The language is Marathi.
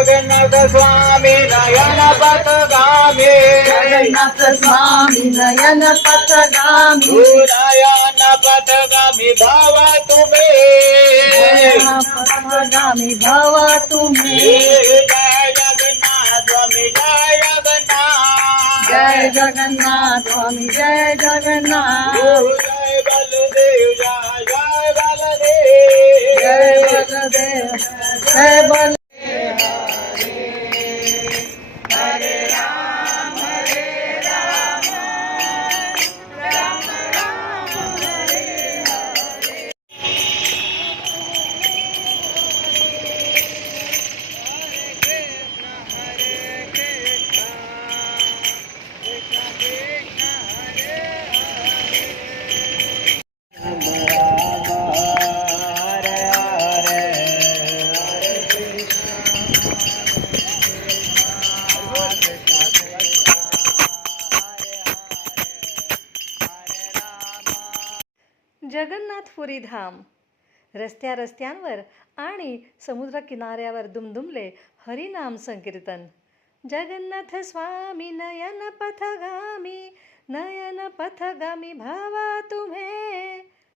जगन्नाथ स्वामी नयन पथगामी जगन्नाथ स्वामी नयन पथगामी नयन पथगामी भाव तुम्ही पथगामी भव तुम्ही जय जगन्नाथ स्वामी जय जगन्नाथ जय जगन्नाथ स्वामी जय जगन्नाथ जय बलदेव जय बलदेव जय बलदेव जय बल जगन्नाथपुरी धाम रस्त्या रस्त्यांवर आणि समुद्र किनाऱ्यावर दुमदुमले हरिनाम संकीर्तन. जगन्नाथ स्वामी नयन पथगामी भवा तुम्हे